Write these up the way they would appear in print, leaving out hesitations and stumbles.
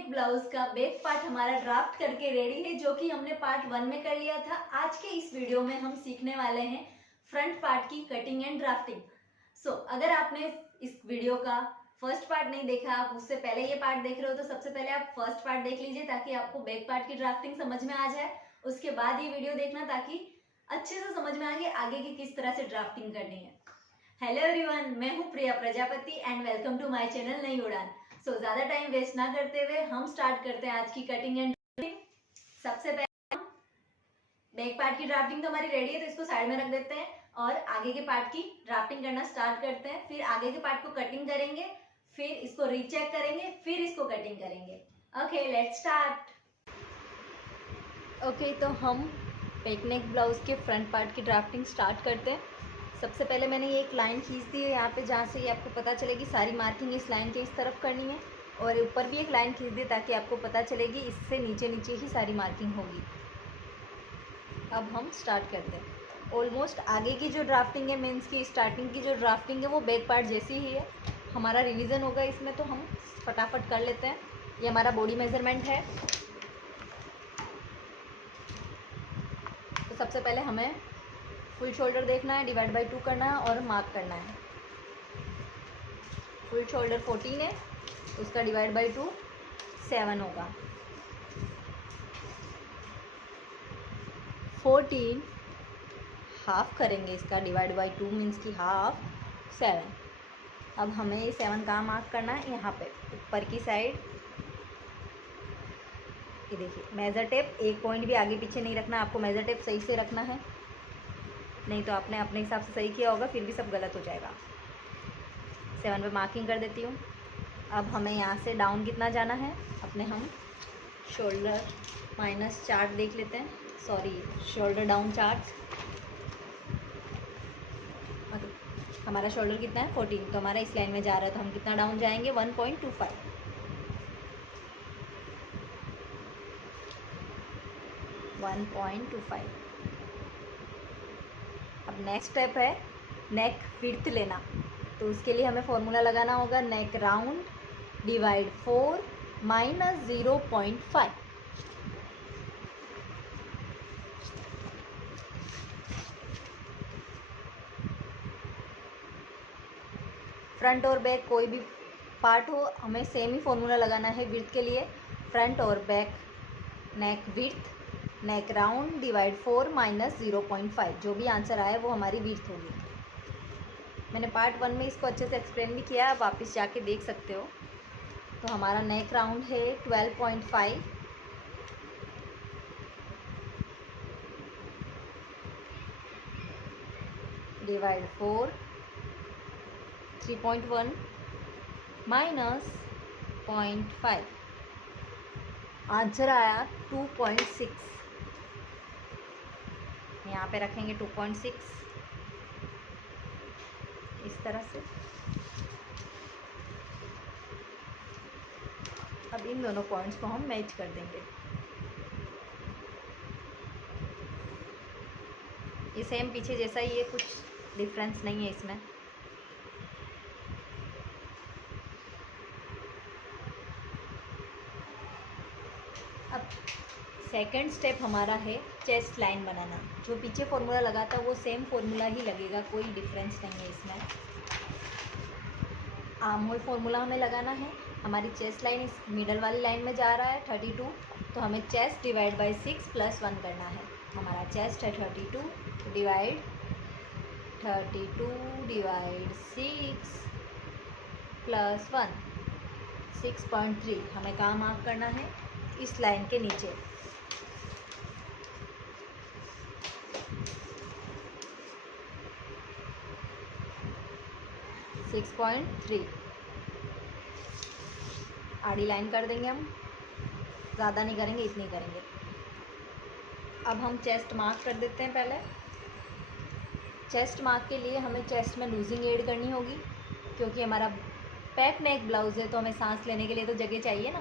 Neck blouse का back part हमारा draft करके रेडी है, जो कि हमने पार्ट 1 में कर लिया था। आज के इस वीडियो में हम सीखने वाले हैं फ्रंट पार्ट की कटिंग एंड ड्राफ्टिंग। अगर आपने इस वीडियो का फर्स्ट पार्ट नहीं देखा, आप उससे पहले ये पार्ट देख रहे हो, तो सबसे पहले आप फर्स्ट पार्ट देख लीजिए ताकि आपको बैक पार्ट की ड्राफ्टिंग समझ में आ जाए। उसके बाद ये वीडियो देखना ताकि अच्छे से समझ में आगे की किस तरह से ड्राफ्टिंग करनी है। हेलो एवरीवन, मैं हूँ Priya Prajapati and welcome to my channel Nai Udaan. ज्यादा टाइम वेस्ट ना करते हुए हम स्टार्ट करते हैं आज की कटिंग एंड ड्राफ्टिंग। सबसे पहले बैक पार्ट की ड्राफ्टिंग तो हमारी रेडी है, तो इसको साइड में रख देते हैं और आगे के पार्ट की ड्राफ्टिंग करना स्टार्ट करते हैं। फिर आगे के पार्ट को कटिंग करेंगे, फिर इसको रीचेक करेंगे, फिर इसको कटिंग करेंगे। Okay, let's start. ओके, तो हम बैक नेक ब्लाउज के फ्रंट पार्ट की ड्राफ्टिंग स्टार्ट करते हैं। सबसे पहले मैंने ये एक लाइन खींच दी है यहाँ पे, जहाँ से ये आपको पता चलेगी सारी मार्किंग इस लाइन के इस तरफ करनी है, और ऊपर भी एक लाइन खींच दी ताकि आपको पता चलेगी इससे नीचे नीचे ही सारी मार्किंग होगी। अब हम स्टार्ट करते हैं। ऑलमोस्ट आगे की जो ड्राफ्टिंग है, मीन्स की स्टार्टिंग की जो ड्राफ्टिंग है वो बैक पार्ट जैसी ही है। हमारा रिवीजन होगा इसमें, तो हम फटाफट कर लेते हैं। ये हमारा बॉडी मेजरमेंट है। तो सबसे पहले हमें फुल शोल्डर देखना है, डिवाइड बाई 2 करना है और मार्क करना है। फुल शोल्डर 14 है, तो उसका डिवाइड बाई 2 7 होगा। 14 हाफ करेंगे इसका, डिवाइड बाई 2 मीन्स की हाफ 7। अब हमें ये 7 कहाँ मार्क करना है, यहाँ पे ऊपर की साइड। ये देखिए मेजर टेप, एक पॉइंट भी आगे पीछे नहीं रखना, आपको मेजर टेप सही से रखना है, नहीं तो आपने अपने हिसाब से सही किया होगा फिर भी सब गलत हो जाएगा। 7 पे मार्किंग कर देती हूँ। अब हमें यहाँ से डाउन कितना जाना है, अपने हम शोल्डर माइनस चार्ट देख लेते हैं, सॉरी शोल्डर डाउन चार्ट। हमारा शोल्डर कितना है 14, तो हमारा इस लाइन में जा रहा है, तो हम कितना डाउन जाएंगे 1.25। 1.25। अब नेक्स्ट स्टेप है नेक विड्थ लेना, तो उसके लिए हमें फॉर्मूला लगाना होगा नेक राउंड डिवाइड 4 माइनस 0.5। फ्रंट और बैक कोई भी पार्ट हो, हमें सेम ही फॉर्मूला लगाना है विड्थ के लिए। फ्रंट और बैक नेक विड्थ नेक राउंड डिवाइड 4 माइनस 0.5, जो भी आंसर आए वो हमारी विड्थ होगी। मैंने पार्ट 1 में इसको अच्छे से एक्सप्लेन भी किया है, आप वापस जाके देख सकते हो। तो हमारा नेक राउंड है 12.5 डिवाइड 4 3.1 माइनस 0.5, आंसर आया 2.6। यहाँ पे रखेंगे 2.6 इस तरह से। अब इन दोनों पॉइंट्स को हम मैच कर देंगे। ये सेम पीछे जैसा ही है, कुछ डिफरेंस नहीं है इसमें। अब सेकंड स्टेप हमारा है चेस्ट लाइन बनाना। जो पीछे फॉर्मूला लगा था वो सेम फॉर्मूला ही लगेगा, कोई डिफरेंस नहीं है इसमें। आर्म होल फॉर्मूला हमें लगाना है। हमारी चेस्ट लाइन इस मिडल वाली लाइन में जा रहा है 32, तो हमें चेस्ट डिवाइड बाई 6 प्लस 1 करना है। हमारा चेस्ट है 32 डिवाइड 6 प्लस 1 6.3। हमें कहाँ मार्क करना है, इस लाइन के नीचे। सिक्स 6.3 आड़ी लाइन कर देंगे हम, ज़्यादा नहीं करेंगे, इतनी करेंगे। अब हम चेस्ट मार्क कर देते हैं। पहले चेस्ट मार्क के लिए हमें चेस्ट में लूजिंग ऐड करनी होगी, क्योंकि हमारा पैक नेक ब्लाउज है, तो हमें सांस लेने के लिए तो जगह चाहिए ना।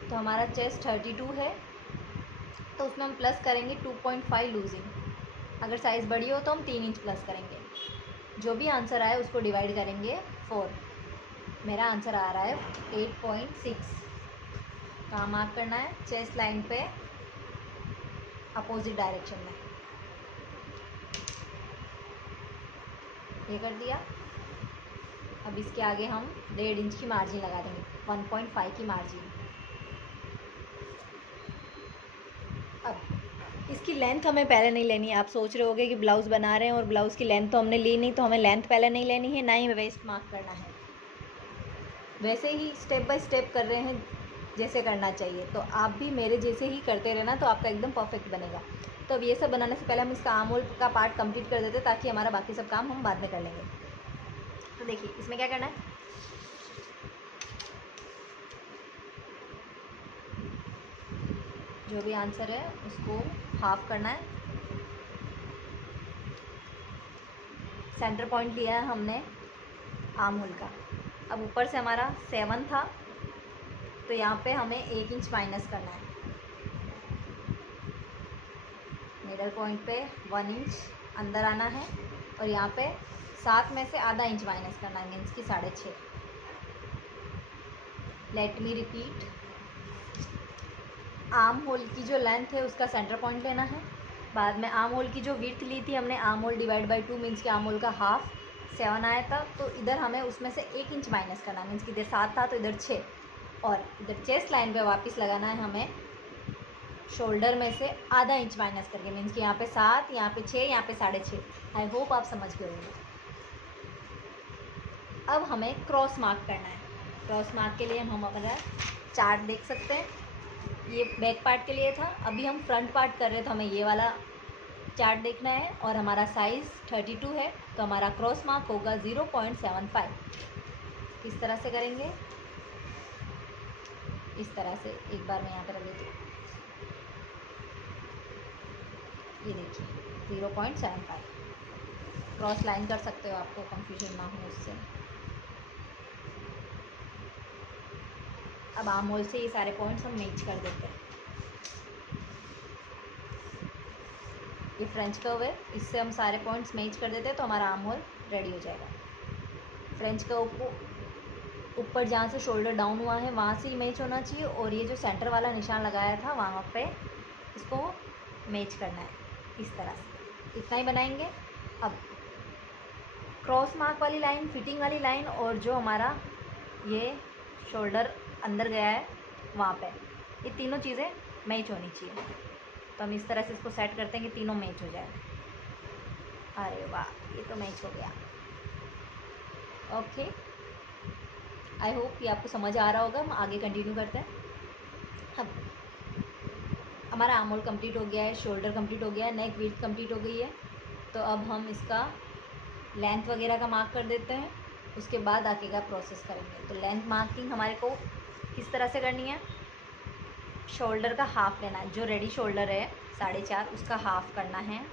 तो हमारा चेस्ट 32 है, तो उसमें हम प्लस करेंगे 2.5 लूजिंग। अगर साइज़ बड़ी हो तो हम 3 इंच प्लस करेंगे। जो भी आंसर आए उसको डिवाइड करेंगे 4। मेरा आंसर आ रहा है 8.6। कहाँ मार्क करना है? चेस्ट लाइन पे अपोजिट डायरेक्शन में। ये कर दिया। अब इसके आगे हम 1.5 इंच की मार्जिन लगा देंगे, 1.5 की मार्जिन। अब इसकी लेंथ हमें पहले नहीं लेनी है। आप सोच रहे होगे कि ब्लाउज़ बना रहे हैं और ब्लाउज़ की लेंथ तो हमने ली नहीं, तो हमें लेंथ पहले नहीं लेनी है, ना ही वेस्ट मार्क करना है। वैसे ही स्टेप बाय स्टेप कर रहे हैं जैसे करना चाहिए, तो आप भी मेरे जैसे ही करते रहना, तो आपका एकदम परफेक्ट बनेगा। तो अब ये सब बनाने से पहले हम इसका आर्म होल का पार्ट कंप्लीट कर देते हैं, ताकि हमारा बाकी सब काम हम बाद में कर लेंगे। तो देखिए इसमें क्या करना है, जो भी आंसर है उसको हाफ करना है। सेंटर पॉइंट लिया है हमने आर्म होल का। अब ऊपर से हमारा 7 था, तो यहाँ पे हमें 1 इंच माइनस करना है। मिडल पॉइंट पे 1 इंच अंदर आना है, और यहाँ पे 7 में से आधा इंच माइनस करना है, मीन्स की 6.5। Let me repeat. Arm hole की जो लेंथ है उसका सेंटर पॉइंट लेना है। बाद में आर्म होल की जो विड्थ ली थी हमने, arm hole divide by 2 means कि आर्म होल का हाफ 7 आया था, तो इधर हमें उसमें से 1 इंच माइनस करना है, मीन्स कि इधर 7 था तो इधर 6, और इधर चेस्ट लाइन पे वापस लगाना है हमें शोल्डर में से आधा इंच माइनस करके, मीन्स कि यहाँ पे 7, यहाँ पे 6, यहाँ पे 6.5। आई होप आप समझ गए होंगे। अब हमें क्रॉस मार्क करना है। क्रॉस मार्क के लिए हम हमारा चार्ट देख सकते हैं, ये बैक पार्ट के लिए था। अभी हम फ्रंट पार्ट कर रहे हैं, तो हमें ये वाला चार्ट देखना है, और हमारा साइज़ 32 है, तो हमारा क्रॉस मार्क होगा 0.75। किस तरह से करेंगे? इस तरह से। एक बार मैं यहाँ पर रख देती हूँ, ये देखिए 0.75 क्रॉस लाइन कर सकते हो, आपको कंफ्यूजन ना हो उससे। अब आर्म होल से ये सारे पॉइंट्स हम मैच कर देते हैं। ये फ्रेंच कर्व है, इससे हम सारे पॉइंट्स मैच कर देते हैं, तो हमारा आर्म होल रेडी हो जाएगा। फ्रेंच कर्व को ऊपर जहाँ से शोल्डर डाउन हुआ है वहाँ से ही मैच होना चाहिए, और ये जो सेंटर वाला निशान लगाया था वहाँ पे इसको मैच करना है, इस तरह से। इतना ही बनाएंगे। अब क्रॉस मार्क वाली लाइन, फिटिंग वाली लाइन, और जो हमारा ये शोल्डर अंदर गया है वहाँ पे, ये तीनों चीज़ें मैच होनी चाहिए। तो हम इस तरह से इसको सेट करते हैं कि तीनों मैच हो जाए। अरे वाह, ये तो मैच हो गया। ओके, आई होप ये आपको समझ आ रहा होगा। हम आगे कंटिन्यू करते हैं। अब हमारा आर्म होल कंप्लीट हो गया है, शोल्डर कंप्लीट हो गया है, नेक विड्थ कंप्लीट हो गई है। तो अब हम इसका लेंथ वगैरह का मार्क कर देते हैं, उसके बाद आगे का प्रोसेस करेंगे। तो लेंथ मार्किंग हमारे को किस तरह से करनी है? शोल्डर का हाफ लेना है, जो रेडी शोल्डर है 4.5, उसका हाफ करना है।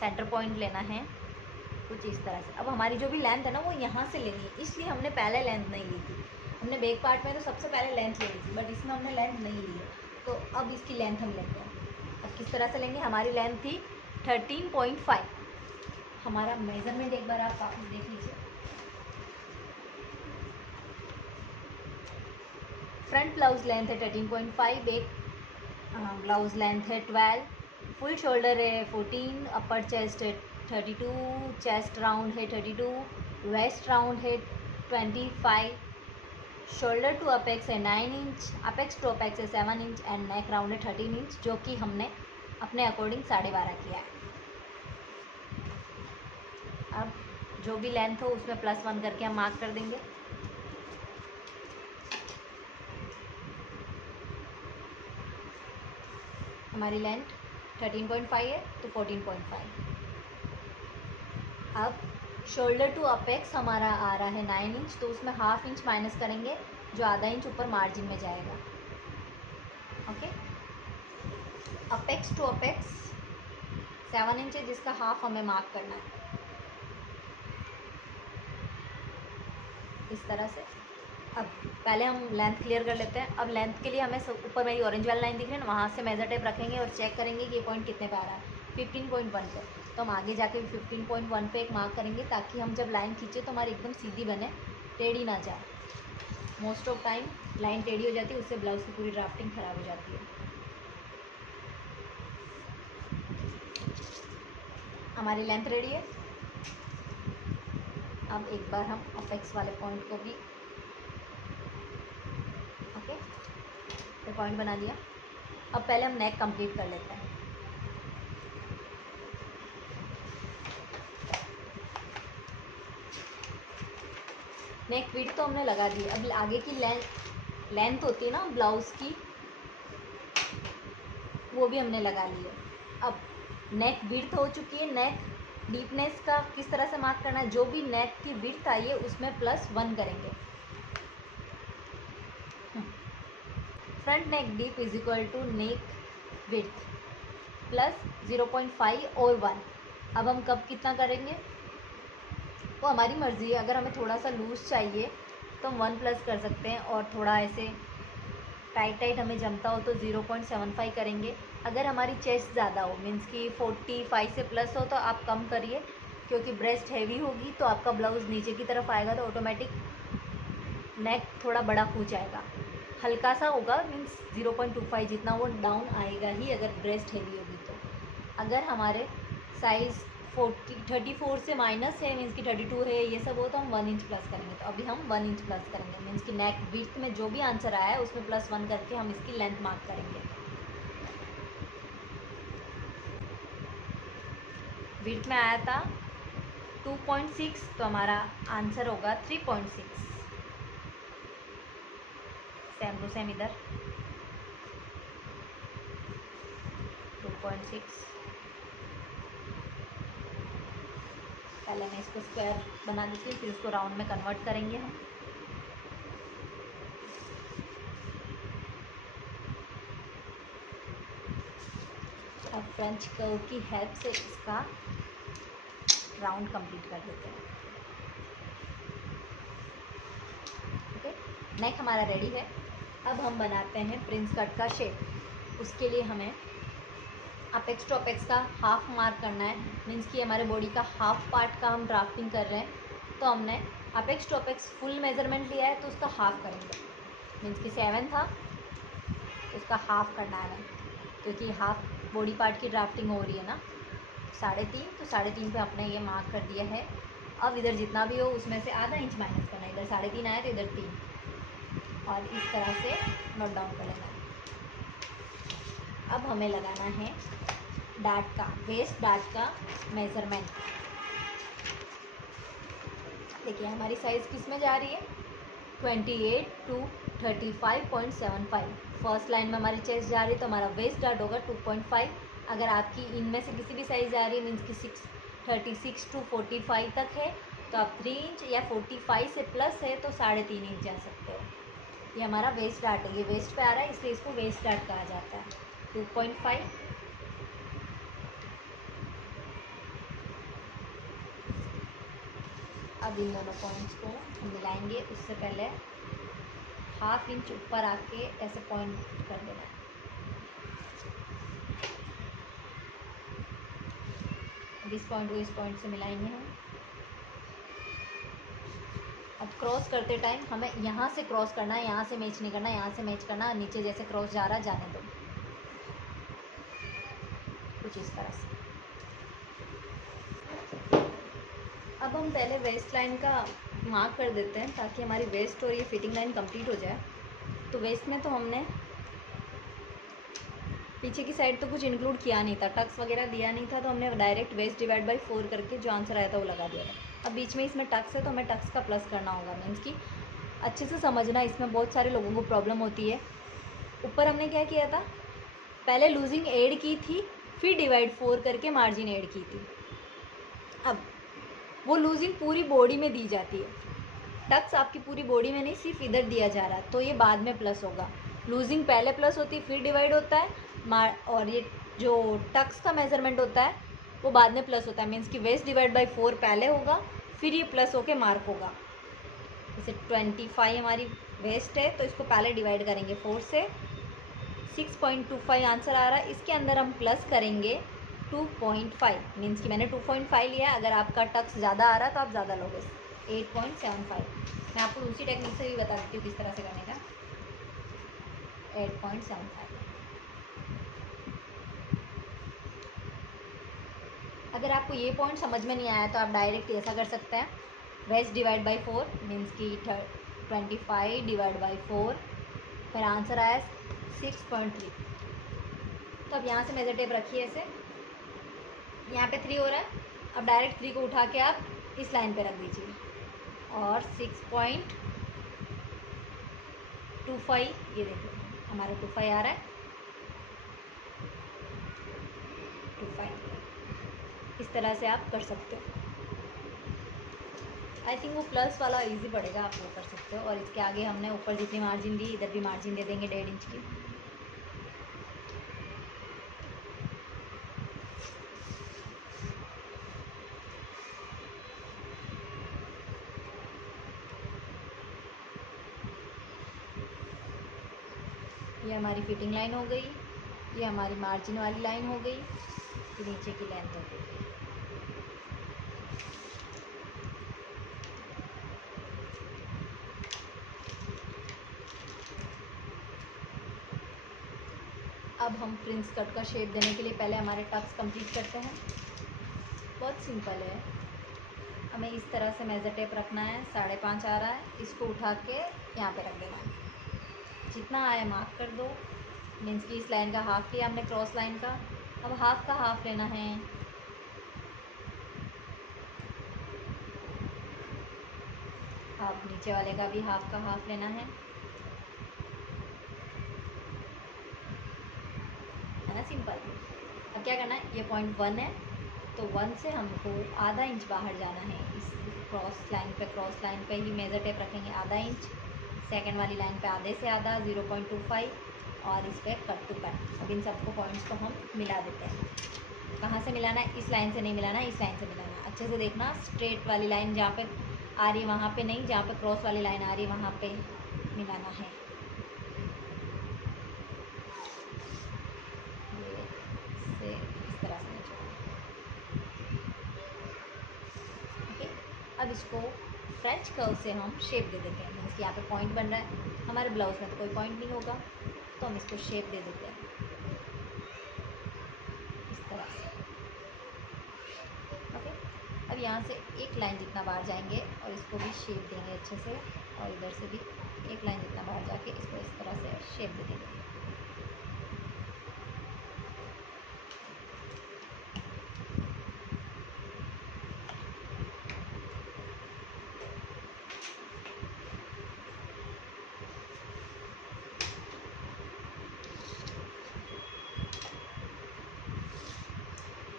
सेंटर पॉइंट लेना है कुछ इस तरह से। अब हमारी जो भी लेंथ है ना, वो यहाँ से लेनी है, इसलिए हमने पहले लेंथ नहीं ली थी। हमने बैक पार्ट में तो सबसे पहले लेंथ लेनी थी, बट इसमें हमने लेंथ नहीं ली है, तो अब इसकी लेंथ हम लेते हैं। अब किस तरह से लेंगे? हमारी लेंथ थी 13.5। हमारा मेजरमेंट एक बार आप वापस देख लीजिए। फ्रंट ब्लाउज लेंथ है 13.5, बैक ब्लाउज लेंथ है 12, फुल शोल्डर है 14, अपर चेस्ट है 32, चेस्ट राउंड है 32, वेस्ट राउंड है 25, शोल्डर टू अपेक्स है 9 इंच, अपेक्स टू अपेक्स है 7 इंच, एंड नेक राउंड है 13 इंच, जो कि हमने अपने अकॉर्डिंग 12.5 किया है। अब जो भी लेंथ हो उसमें +1 करके हम मार्क कर देंगे। हमारी लेंथ 13.5 है, तो 14.5। अब शोल्डर टू अपेक्स हमारा आ रहा है 9 इंच, तो उसमें ½ इंच माइनस करेंगे, जो आधा इंच ऊपर मार्जिन में जाएगा। Okay, apex to apex 7 inch है, जिसका हाफ हमें मार्क करना है इस तरह से। अब पहले हम लेंथ क्लियर कर लेते हैं। अब लेंथ के लिए हमें ऊपर मेरी ऑरेंज वाली लाइन दिख रही है ना, वहाँ से मेजर टेप रखेंगे और चेक करेंगे कि ये पॉइंट कितने पे आ रहा है। 15.1 पे। तो हम आगे जाके 15.1 पे एक मार्क करेंगे, ताकि हम जब लाइन खींचे तो हमारी एकदम सीधी बने, टेढ़ी ना जाए। मोस्ट ऑफ टाइम लाइन टेढ़ी हो जाती है, उससे ब्लाउज की पूरी ड्राफ्टिंग खराब हो जाती है। हमारी लेंथ रेडी है। अब एक बार हम अपेक्स वाले पॉइंट को भी ओके तो पॉइंट बना दिया। अब पहले हम नेक कंप्लीट कर लेते हैं। नेक विड्थ तो हमने लगा दी। अब आगे की लेंथ होती है ना ब्लाउज की, वो भी हमने लगा ली है। अब नेक विड्थ हो चुकी है। नेक डीपनेस का किस तरह से मार्क करना है, जो भी नेक की विड्थ आई है उसमें +1 करेंगे। Front neck deep is equal to neck width plus 0.5 और 1। अब हम कब कितना करेंगे वो हमारी मर्ज़ी है। अगर हमें थोड़ा सा लूज़ चाहिए तो हम 1+ कर सकते हैं, और थोड़ा ऐसे टाइट हमें जमता हो तो 0.75 करेंगे। अगर हमारी चेस्ट ज़्यादा हो, मीन्स कि 45 से प्लस हो, तो आप कम करिए, क्योंकि ब्रेस्ट हैवी होगी तो आपका ब्लाउज़ नीचे की तरफ आएगा तो ऑटोमेटिक नेक थोड़ा बड़ा हो जाएगा। हल्का सा होगा, मीन्स 0.25 जितना वो डाउन आएगा ही अगर ब्रेस्ट हैवी होगी तो। अगर हमारे साइज़ 34 से माइनस है, मीन्स कि 32 है, ये सब हो तो हम 1 इंच प्लस करेंगे। तो अभी हम 1 इंच प्लस करेंगे, मीन्स कि नेक विड्थ में जो भी आंसर आया है उसमें +1 करके हम इसकी लेंथ मार्क करेंगे। विड्थ में आया था 2.6, तो हमारा आंसर होगा 3.6। सेम टू सेम इधर 2.6। पहले मैं इसको स्क्वायर बना देती हूँ, फिर इसको राउंड में कन्वर्ट करेंगे हम। अब फ्रेंच कर्व की हेल्प से इसका राउंड कंप्लीट कर देते हैं। ओके, नेक हमारा रेडी है। अब हम बनाते हैं प्रिंस कट का शेप। उसके लिए हमें अपेक्स टू अपेक्स का हाफ मार्क करना है, मीन्स कि हमारे बॉडी का हाफ पार्ट का हम ड्राफ्टिंग कर रहे हैं। तो हमने apex to apex full measurement लिया है तो उसका हाफ करेंगे, मीन्स कि 7 था तो उसका हाफ करना है, क्योंकि हाफ बॉडी पार्ट की ड्राफ्टिंग हो रही है ना। 3.5, तो 3.5 पे आपने ये मार्क कर दिया है। अब इधर जितना भी हो उसमें से आधा इंच माइनस करना है। इधर 3.5 आया तो इधर 3, और इस तरह से नोट डाउन कर लेना है। अब हमें लगाना है डार्ट का, वेस्ट डार्ट का मेज़रमेंट। देखिए हमारी साइज़ किस में जा रही है, 28 to 35.75। फर्स्ट लाइन में हमारी चेस्ट जा रही है तो हमारा वेस्ट डार्ट होगा 2.5। अगर आपकी इनमें से किसी भी साइज़ जा रही है, मीन्स कि 36 to 45 तक है, तो आप 3 इंच, या 45 से प्लस है तो 3.5 इंच जा सकते हो। ये हमारा वेस्ट डार्ट है, ये वेस्ट पे आ रहा है इसलिए इसको वेस्ट डार्ट कहा जाता है। 2.5। अब इन दोनों पॉइंट्स को मिलाएंगे। उससे पहले ½ इंच ऊपर आके ऐसे पॉइंट कर देना है। अब इस पॉइंट को इस पॉइंट से मिलाएंगे हम। अब क्रॉस करते टाइम हमें यहाँ से क्रॉस करना है, यहाँ से मैच नहीं करना, यहाँ से मैच करना। नीचे जैसे क्रॉस जा रहा जाने दो, कुछ इस तरह से। अब हम पहले वेस्ट लाइन का मार्क कर देते हैं ताकि हमारी वेस्ट और ये फिटिंग लाइन कंप्लीट हो जाए। तो वेस्ट में तो हमने पीछे की साइड तो कुछ इंक्लूड किया नहीं था, टक्स वगैरह दिया नहीं था, तो हमने डायरेक्ट वेस्ट डिवाइड बाई 4 करके जो आंसर आया था वो लगा दिया था। अब बीच में इसमें टक्स है तो हमें टक्स का प्लस करना होगा, मीन्स कि अच्छे से समझना, इसमें बहुत सारे लोगों को प्रॉब्लम होती है। ऊपर हमने क्या किया था, पहले लूजिंग ऐड की थी, फिर डिवाइड 4 करके मार्जिन ऐड की थी। अब वो लूजिंग पूरी बॉडी में दी जाती है, टक्स आपकी पूरी बॉडी में नहीं, सिर्फ इधर दिया जा रहा है, तो ये बाद में प्लस होगा। लूजिंग पहले प्लस होती है फिर डिवाइड होता है, और ये जो टक्स का मेजरमेंट होता है वो बाद में प्लस होता है, मीन्स कि वेस्ट डिवाइड बाई 4 पहले होगा, फिर ये प्लस होके मार्क होगा। जैसे 25 हमारी वेस्ट है तो इसको पहले डिवाइड करेंगे 4 से, 6.25 आंसर आ रहा है। इसके अंदर हम प्लस करेंगे 2.5, मीन्स कि मैंने 2.5 लिया है। अगर आपका टक्स ज़्यादा आ रहा है तो आप ज़्यादा लोगे, 8.75। मैं आपको दूसरी टेक्निक से भी बता देती हूँ किस तरह से करने का। 8.75। अगर आपको ये पॉइंट समझ में नहीं आया तो आप डायरेक्ट ऐसा कर सकते हैं, वेस्ट डिवाइड बाई 4 मीन्स की 25 डिवाइड बाई 4, फिर आंसर आया 6.3। तो अब यहाँ से मेजर टेप रखिए ऐसे, यहाँ पे 3 हो रहा है, अब डायरेक्ट 3 को उठा के आप इस लाइन पे रख दीजिए और 6.25 ये देखो हमारा 25 आ रहा है, 25 इस तरह से आप कर सकते हो। आई थिंक वो प्लस वाला इजी पड़ेगा, आप वो कर सकते हो। और इसके आगे हमने ऊपर जितनी मार्जिन दी इधर भी मार्जिन दे देंगे 1.5 इंच की। ये हमारी फिटिंग लाइन हो गई, ये हमारी मार्जिन वाली लाइन हो गई, ये नीचे की लेंथ हो गई। अब हम प्रिंस कट का शेप देने के लिए पहले हमारे टक्स कंप्लीट करते हैं। बहुत सिंपल है, हमें इस तरह से मेजर टेप रखना है, 5.5 आ रहा है, इसको उठा के यहाँ पे रख देना है, जितना आए मार्क कर दो। मीन्स की इस लाइन का हाफ लिया हमने क्रॉस लाइन का, अब हाफ का हाफ लेना है। अब नीचे वाले का भी हाफ का हाफ लेना है ना, सिंपल। अब क्या करना है, ये पॉइंट 1 है तो 1 से हमको आधा इंच बाहर जाना है। इस क्रॉस लाइन पे ही मेजर टेप रखेंगे आधा इंच, सेकंड वाली लाइन पे आधे से आधा 0.25 और इस पर कट टू कट। अब इन सबको पॉइंट्स को हम मिला देते हैं। कहाँ से मिलाना है, इस लाइन से नहीं मिलाना है, इस लाइन से मिलाना है। अच्छे से देखना, स्ट्रेट वाली लाइन जहाँ पे आ रही है वहाँ पे नहीं, जहाँ पे क्रॉस वाली लाइन आ रही है वहाँ पे मिलाना है। ये इस तरह से ओके। अब इसको फ्रेंच कर्व से हम शेप दे देते हैं। मीन्स यहाँ पे पॉइंट बन रहा है, हमारे ब्लाउज में तो कोई पॉइंट नहीं होगा तो हम इसको शेप दे देते हैं इस तरह से। ओके, अब यहाँ से एक लाइन जितना बाहर जाएंगे और इसको भी शेप देंगे अच्छे से, और इधर से भी एक लाइन जितना बाहर जाके इसको इस तरह से शेप दे देंगे।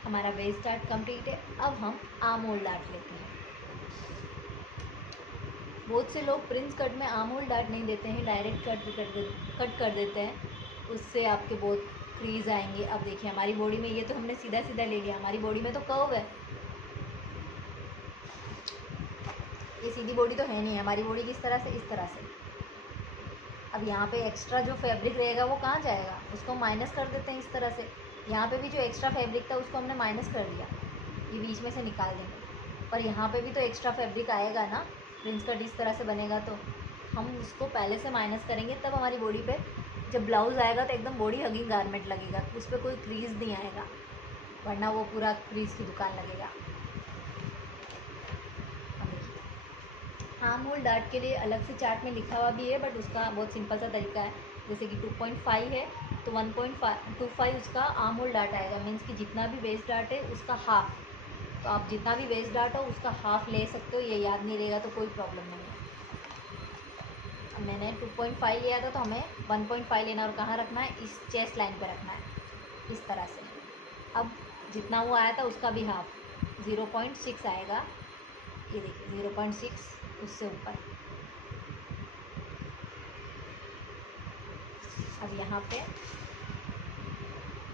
हमारा वेस्ट डार्ट कंप्लीट है। अब हम आर्म होल डार्ट लेते हैं। बहुत से लोग प्रिंस कट में आर्म होल डार्ट नहीं देते हैं, डायरेक्ट कट कर देते हैं, उससे आपके बहुत क्रीज आएंगे। अब देखिए हमारी बॉडी में ये तो हमने सीधा सीधा ले लिया, हमारी बॉडी में तो कर्व है, ये सीधी बॉडी तो है नहीं, हमारी बॉडी किस तरह से, इस तरह से। अब यहाँ पे एक्स्ट्रा जो फैब्रिक रहेगा वो कहाँ जाएगा, उसको माइनस कर देते हैं इस तरह से। यहाँ पे भी जो एक्स्ट्रा फैब्रिक था उसको हमने माइनस कर दिया, ये बीच में से निकाल देंगे। पर यहाँ पे भी तो एक्स्ट्रा फैब्रिक आएगा ना, प्रिंस कट इस तरह से बनेगा तो हम उसको पहले से माइनस करेंगे, तब हमारी बॉडी पे जब ब्लाउज़ आएगा तो एकदम बॉडी हगिंग गारमेंट लगेगा, उस पर कोई क्रीज नहीं आएगा, वरना वो पूरा क्रीज की दुकान लगेगा। आर्म होल डार्ट के लिए अलग से चार्ट में लिखा हुआ भी है, बट उसका बहुत सिंपल सा तरीका है। जैसे कि 2.5 है तो 1.25 उसका आर्म होल डार्ट आएगा। मीन्स कि जितना भी वेस्ट डार्ट है उसका हाफ, तो आप जितना भी वेस्ट डार्ट हो उसका हाफ ले सकते हो। ये याद नहीं रहेगा तो कोई प्रॉब्लम नहीं है। अब मैंने 2.5 लिया था तो हमें 1.5 लेना, और कहाँ रखना है, इस चेस्ट लाइन पर रखना है इस तरह से। अब जितना वो आया था उसका भी हाफ 0.6 आएगा, ये देखिए 0.6 उससे ऊपर। अब यहाँ पे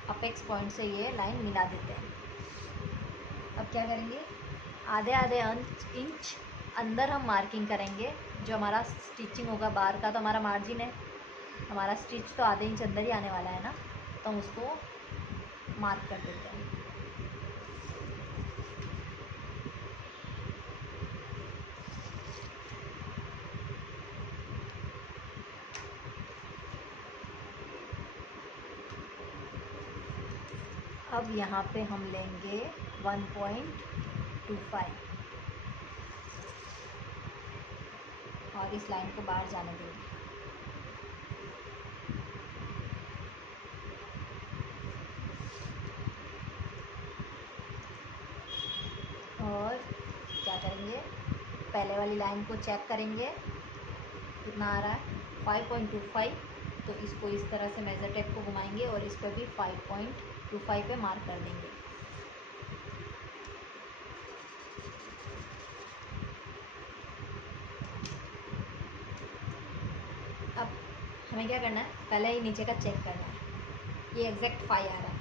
अपेक्स पॉइंट से ये लाइन मिला देते हैं। अब क्या करेंगे, आधे आधे इंच अंदर हम मार्किंग करेंगे। जो हमारा स्टिचिंग होगा बाहर का तो हमारा मार्जिन है, हमारा स्टिच तो आधे इंच अंदर ही आने वाला है ना, तो हम उसको मार्क कर देते हैं। अब यहाँ पे हम लेंगे 1.25 और इस लाइन को बाहर जाने देंगे। और क्या करेंगे, पहले वाली लाइन को चेक करेंगे कितना आ रहा है, 5.25। तो इसको इस तरह से मेजर टेप को घुमाएंगे और इस पर भी 5.25 पे मार्क कर देंगे। अब हमें क्या करना है, पहले ही नीचे का चेक करना है, ये एग्जैक्ट 5 आ रहा है।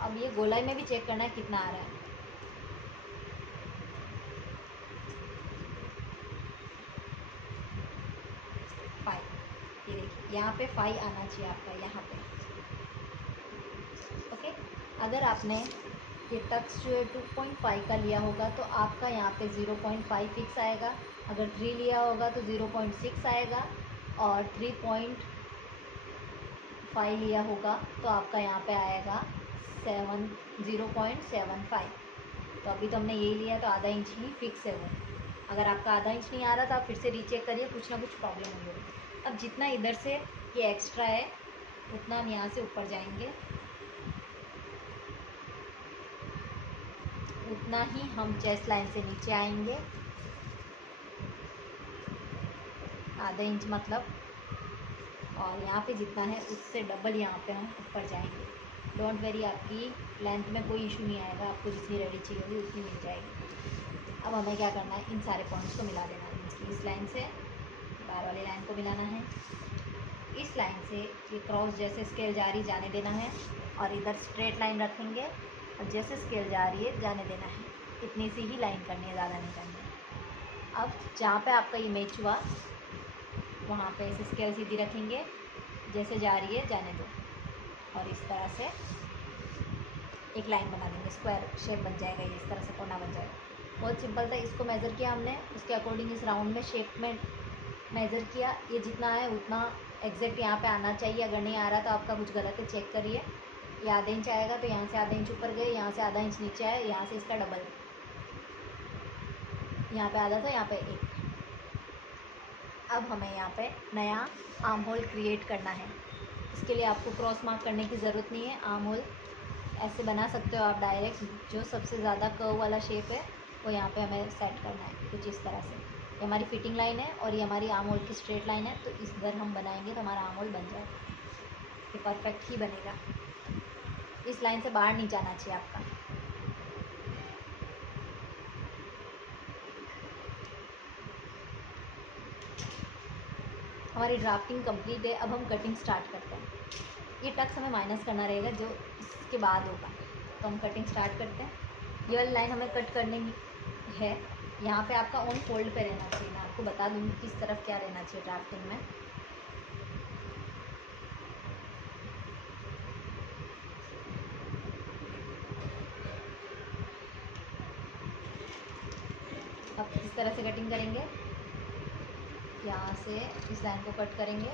अब ये गोलाई में भी चेक करना है कितना आ रहा है, 5। ये देखिए यहाँ पे 5 आना चाहिए आपका यहाँ पे। ओके, अगर आपने ये टक्स जो है 2.5 का लिया होगा तो आपका यहाँ पे 0.5 फिक्स आएगा। अगर 3 लिया होगा तो 0.6 आएगा, और 3.5 लिया होगा तो आपका यहाँ पे आएगा 0.75। तो अभी तो हमने यही लिया तो आधा इंच ही फिक्स है वो। अगर आपका आधा इंच नहीं आ रहा तो आप फिर से रीचेक करिए, कुछ ना कुछ प्रॉब्लम हुई होगी। अब जितना इधर से ये एक्स्ट्रा है उतना हम यहाँ से ऊपर जाएंगे, उतना ही हम चेस्ट लाइन से नीचे आएंगे, आधा इंच मतलब। और यहाँ पे जितना है उससे डबल यहाँ पे हम ऊपर जाएंगे। डोंट वेरी, आपकी लेंथ में कोई इशू नहीं आएगा, आपको जितनी रेडी चाहिए होगी उतनी मिल जाएगी। अब हमें क्या करना है, इन सारे पॉइंट्स को मिला देना है। इस लाइन से बाहर वाली लाइन को मिलाना है, इस लाइन से ये क्रॉस जैसे स्केल जा रही जाने देना है, और इधर स्ट्रेट लाइन रखेंगे और जैसे स्केल जा रही है जाने देना है। इतनी सी ही लाइन करनी है, ज़्यादा नहीं करनी है। अब जहाँ पे आपका ये मैच हुआ वहाँ पे इसे स्केल सीधी रखेंगे, जैसे जा रही है जाने दो, और इस तरह से एक लाइन बना देंगे, स्क्वायर शेप बन जाएगा, ये इस तरह से कोना बन जाएगा। बहुत सिंपल था। इसको मेज़र किया हमने, उसके अकॉर्डिंग इस राउंड में शेप में मेज़र किया। ये जितना है उतना एग्जैक्ट यहाँ पे आना चाहिए। अगर नहीं आ रहा तो आपका कुछ गलत है, चेक करिए। ये आधा इंच आएगा तो यहाँ से आधा इंच ऊपर गए, यहाँ से आधा इंच नीचे आए, यहाँ से इसका डबल, यहाँ पे आधा था, यहाँ पे 1। अब हमें यहाँ पे नया आर्म होल क्रिएट करना है। इसके लिए आपको क्रॉस मार्क करने की ज़रूरत नहीं है। आर्म होल ऐसे बना सकते हो आप डायरेक्ट, जो सबसे ज़्यादा कर्व वाला शेप है वो यहाँ पे हमें सेट करना है कुछ इस तरह से। ये हमारी फिटिंग लाइन है और ये हमारी आर्म होल की स्ट्रेट लाइन है, तो इस इधर हम बनाएंगे तो हमारा आर्म होल बन जाएगा। ये परफेक्ट ही बनेगा। इस लाइन से बाहर नहीं जाना चाहिए आपका। हमारी ड्राफ्टिंग कंप्लीट है। अब हम कटिंग स्टार्ट करते हैं। ये टक्स हमें माइनस करना रहेगा जो इसके बाद होगा, तो हम कटिंग स्टार्ट करते हैं। ये वाली लाइन हमें कट करनी है। यहाँ पे आपका ऑन फोल्ड पे रहना चाहिए। मैं आपको बता दूँगी किस तरफ क्या रहना चाहिए ड्राफ्टिंग में। अब इस तरह से कटिंग करेंगे, यहाँ से इस लाइन को कट करेंगे,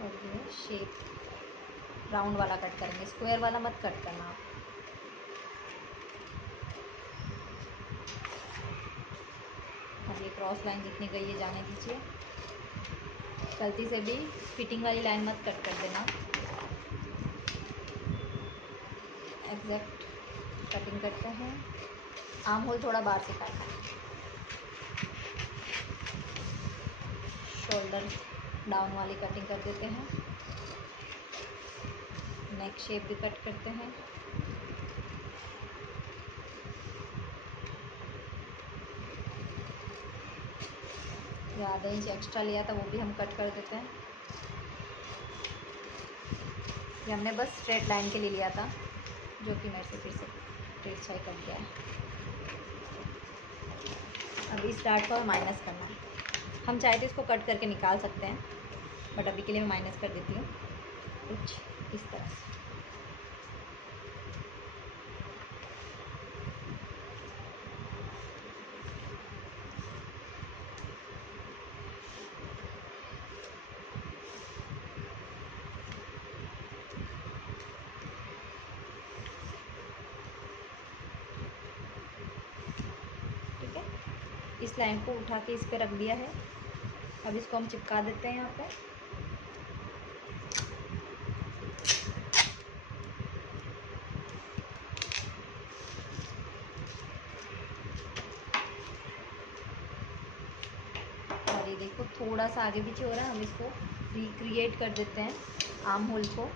और ये शेप राउंड वाला कट करेंगे, स्क्वायर वाला मत कट करना आप। अब ये क्रॉस लाइन जितनी गई है जाने दीजिए। गलती से भी फिटिंग वाली लाइन मत कट कर देना। एग्जैक्ट कटिंग करते हैं। आर्म होल थोड़ा बाहर से काटना है। शोल्डर डाउन वाली कटिंग कर देते हैं। नेक शेप भी कट करते हैं। ये आधा इंच एक्स्ट्रा लिया था वो भी हम कट कर देते हैं। ये हमने बस स्ट्रेट लाइन के लिए लिया था, जो कि मेरे से फिर से टेढ़ छाई कट गया है। अब इस डार्ट को माइनस करना है। हम चाहे तो इसको कट करके निकाल सकते हैं, बट अभी के लिए मैं माइनस कर देती हूँ कुछ इस तरह से। ठीक है, इस लाइन को उठा के इस पे रख दिया है। अब इसको हम चिपका देते हैं यहाँ पे। और ये देखो थोड़ा सा आगे पीछे हो रहा है, हम इसको रिक्रिएट कर देते हैं आर्म होल को।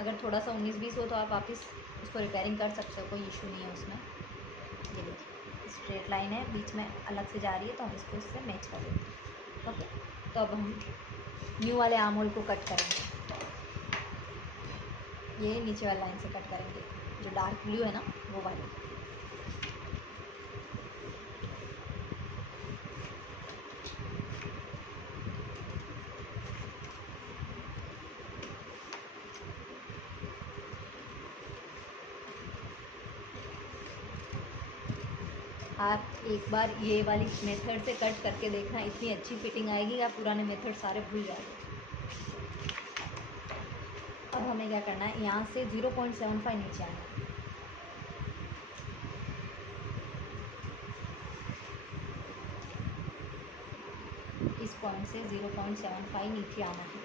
अगर थोड़ा सा 19-20 हो तो आप वापस उसको रिपेयरिंग कर सकते हो, कोई इशू नहीं है उसमें। ये देखिए स्ट्रेट लाइन है, बीच में अलग से जा रही है, तो हम इसको इससे मैच कर देते हैं। ओके, तो अब हम न्यू वाले आर्म होल को कट करेंगे। ये नीचे वाली लाइन से कट करेंगे, जो डार्क ब्लू है ना वो वाली। आप एक बार ये वाली मेथड से कट करके देखना, इतनी अच्छी फिटिंग आएगी, आप पुराने मेथड सारे भूल जाएंगे। अब हमें क्या करना है, यहाँ से 0.75 नीचे आना है। इस पॉइंट से 0.75 नीचे आना है।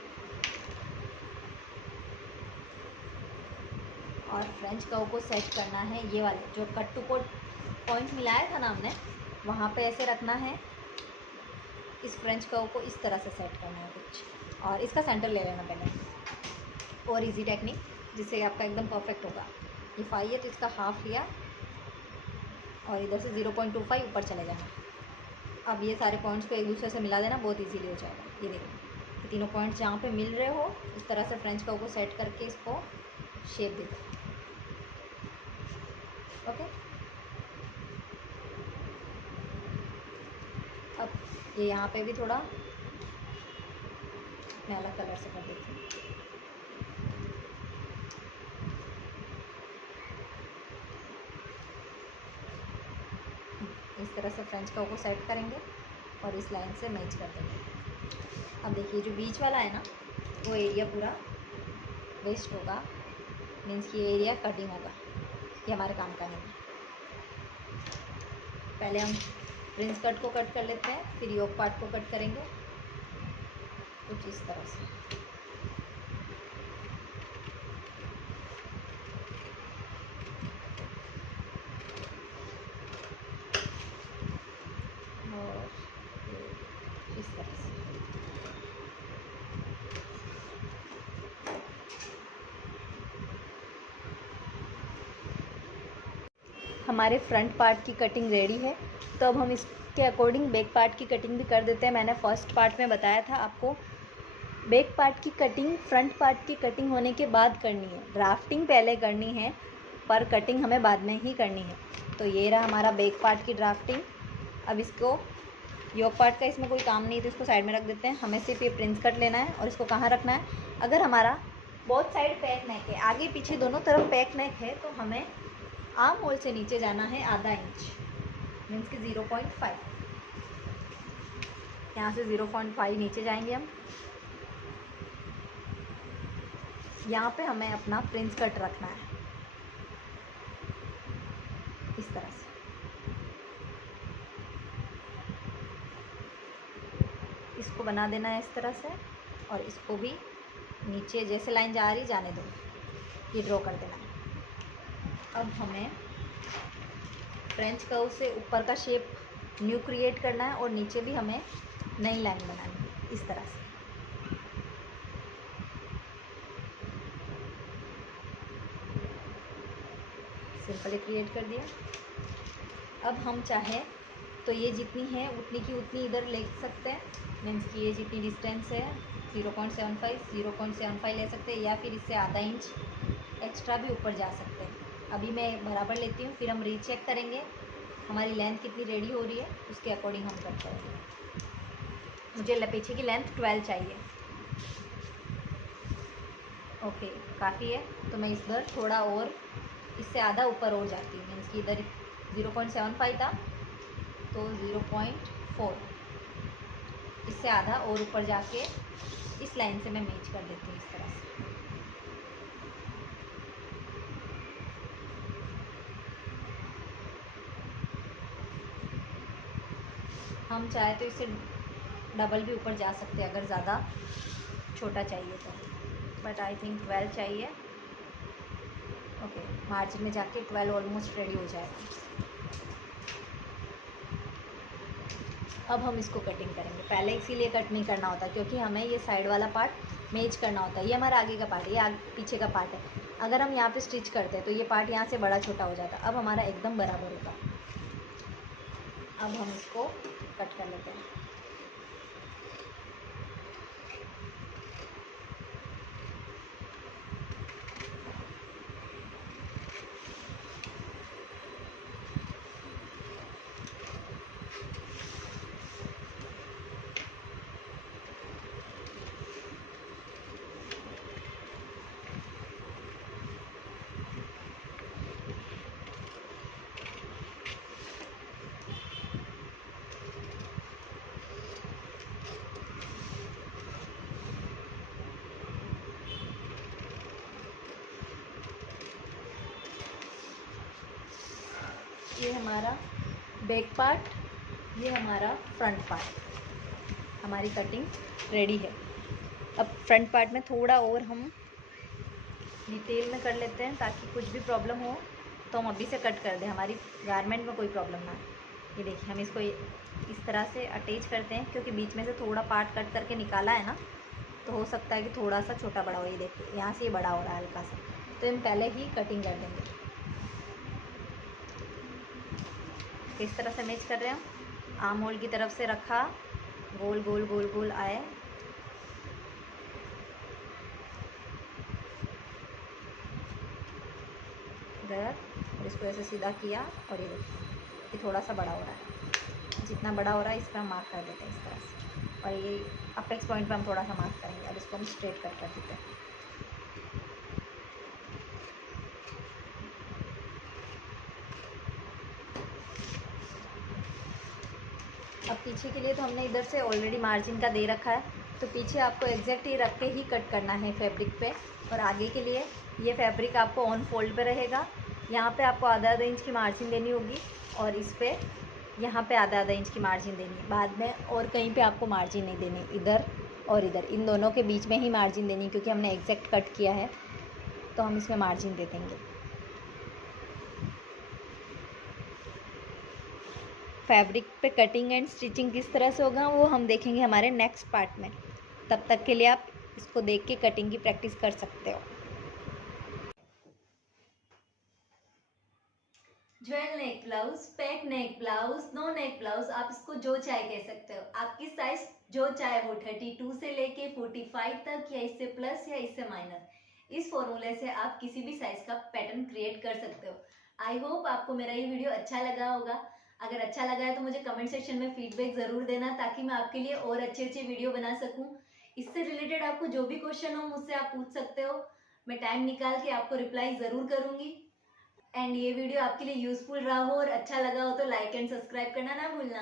और फ्रेंच कर्व को सेट करना है, ये वाले जो कट टू कोट पॉइंट मिलाया था ना हमने, वहाँ पे ऐसे रखना है। इस फ्रेंच कर्व को इस तरह से सेट करना है कुछ, और इसका सेंटर ले लेना पहले। और इजी टेक्निक जिससे आपका एकदम परफेक्ट होगा। ये 5 है तो इसका हाफ लिया और इधर से 0.25 ऊपर चले जाना। अब ये सारे पॉइंट्स को एक दूसरे से मिला देना, बहुत इजीली हो जाएगा। ये देखो ये तीनों पॉइंट्स जहाँ पे मिल रहे हो, इस तरह से फ्रेंच कर्व को सेट करके इसको शेप देते। ओके, अब ये यहाँ पे भी थोड़ा मैं अलग कलर से कर देती हूँ। इस तरह से फ्रेंच कर्व को सेट करेंगे और इस लाइन से मैच कर देंगे। अब देखिए जो बीच वाला है ना, वो एरिया पूरा वेस्ट होगा, मीन्स ये एरिया कटिंग होगा, ये हमारे काम का नहीं है। पहले हम प्रिंस कट को कट कर लेते हैं, फिर योक पार्ट को कट करेंगे कुछ इस तरह से। और इस तरह से हमारे फ्रंट पार्ट की कटिंग रेडी है। तो अब हम इसके अकॉर्डिंग बैक पार्ट की कटिंग भी कर देते हैं। मैंने फर्स्ट पार्ट में बताया था आपको, बैक पार्ट की कटिंग फ्रंट पार्ट की कटिंग होने के बाद करनी है। ड्राफ्टिंग पहले करनी है पर कटिंग हमें बाद में ही करनी है। तो ये रहा हमारा बैक पार्ट की ड्राफ्टिंग। अब इसको योक पार्ट का इसमें कोई काम नहीं है तो इसको साइड में रख देते हैं। हमें सिर्फ ये प्रिंस कट लेना है और इसको कहाँ रखना है, अगर हमारा बोथ साइड पैक नेक है, आगे पीछे दोनों तरफ पैक नेक है, तो हमें आर्म होल से नीचे जाना है आधा इंच, मीन्स कि 0.5। यहाँ से 0.5 नीचे जाएंगे हम। यहाँ पे हमें अपना प्रिंस कट रखना है इस तरह से। इसको बना देना है इस तरह से, और इसको भी नीचे जैसे लाइन जा रही जाने दो, ये ड्रॉ कर देना है। अब हमें फ्रेंच कर्व से ऊपर का शेप न्यू क्रिएट करना है और नीचे भी हमें नई लाइन बनानी है इस तरह से। सिंपली क्रिएट कर दिया। अब हम चाहे तो ये जितनी है उतनी की उतनी इधर ले सकते हैं, मीन्स कि ये जितनी डिस्टेंस है 0.75 ले सकते हैं, या फिर इससे आधा इंच एक्स्ट्रा भी ऊपर जा सकते हैं। अभी मैं बराबर लेती हूँ, फिर हम रीचेक करेंगे हमारी लेंथ कितनी रेडी हो रही है, उसके अकॉर्डिंग हम कट करेंगे। मुझे पीछे की लेंथ 12 चाहिए। ओके, काफ़ी है। तो मैं इधर थोड़ा और इससे आधा ऊपर और जाती हूँ, मीन्स कि इधर 0.75 था तो 0.4, इससे आधा और ऊपर जाके इस लाइन से मैं मैच कर देती हूँ इस तरह से। हम चाहे तो इससे डबल भी ऊपर जा सकते हैं अगर ज़्यादा छोटा चाहिए तो, बट आई थिंक 12 चाहिए। ओके, मार्जिन में जाके 12 ऑलमोस्ट रेडी हो जाएगा। अब हम इसको कटिंग करेंगे। पहले इसीलिए कट नहीं करना होता क्योंकि हमें ये साइड वाला पार्ट मैच करना होता है। ये हमारा आगे का पार्ट है, ये पीछे का पार्ट है। अगर हम यहाँ पे स्टिच करते हैं तो ये पार्ट यहाँ से बड़ा छोटा हो जाता। अब हमारा एकदम बराबर होगा। अब हम इसको कट कर लेते हैं। ये हमारा बैक पार्ट, ये हमारा फ्रंट पार्ट। हमारी कटिंग रेडी है। अब फ्रंट पार्ट में थोड़ा और हम डिटेल में कर लेते हैं ताकि कुछ भी प्रॉब्लम हो तो हम अभी से कट कर दें, हमारी गारमेंट में कोई प्रॉब्लम ना आए। ये देखिए, हम इसको इस तरह से अटैच करते हैं क्योंकि बीच में से थोड़ा पार्ट कट करके निकाला है ना, तो हो सकता है कि थोड़ा सा छोटा बड़ा हो। ये देखिए, यहाँ से ये बड़ा हो रहा है हल्का सा, तो हम पहले ही कटिंग कर देंगे। किस तरह से मैच कर रहे हैं, आर्म होल की तरफ से रखा, गोल गोल गोल गोल आए, इधर, और इसको ऐसे सीधा किया और ये थोड़ा सा बड़ा हो रहा है। जितना बड़ा हो रहा है इस पर हम मार्क कर देते हैं इस तरह से, और ये अपेक्स पॉइंट पर हम थोड़ा सा मार्क करेंगे। अब इसको हम स्ट्रेट कट कर देते हैं। अब पीछे के लिए तो हमने इधर से ऑलरेडी मार्जिन का दे रखा है, तो पीछे आपको एग्जैक्ट ही रख के ही कट करना है फैब्रिक पे। और आगे के लिए ये फैब्रिक आपको ऑन फोल्ड पे रहेगा। यहाँ पे आपको आधा आधा इंच की मार्जिन देनी होगी, और इस पे यहाँ पे आधा आधा इंच की मार्जिन देनी है बाद में, और कहीं पे आपको मार्जिन नहीं देनी। इधर और इधर, इन दोनों के बीच में ही मार्जिन देनी है क्योंकि हमने एग्जैक्ट कट किया है, तो हम इसमें मार्जिन दे देंगे। फैब्रिक पे कटिंग एंड स्टिचिंग किस तरह से होगा वो हम देखेंगे हमारे नेक्स्ट पार्ट में। तब तक के लिए आप इसको देख के कटिंग की प्रैक्टिस कर सकते हो। Jewel neck blouse, pack neck blouse, no neck blouse, आप इसको जो चाहे कह सकते हो। आपकी साइज जो चाहे वो 32 से लेके 45 तक, या इससे प्लस या इससे माइनस, इस फॉर्मूले से आप किसी भी साइज का पैटर्न क्रिएट कर सकते हो। आई होप आपको मेरा ये वीडियो अच्छा लगा होगा। अगर अच्छा लगा है तो मुझे कमेंट सेक्शन में फीडबैक जरूर देना, ताकि मैं आपके लिए और अच्छे अच्छे वीडियो बना सकूं। इससे रिलेटेड आपको जो भी क्वेश्चन हो मुझसे आप पूछ सकते हो, मैं टाइम निकाल के आपको रिप्लाई जरूर करूंगी। एंड ये वीडियो आपके लिए यूजफुल रहा हो और अच्छा लगा हो तो लाइक एंड सब्सक्राइब करना ना भूलना।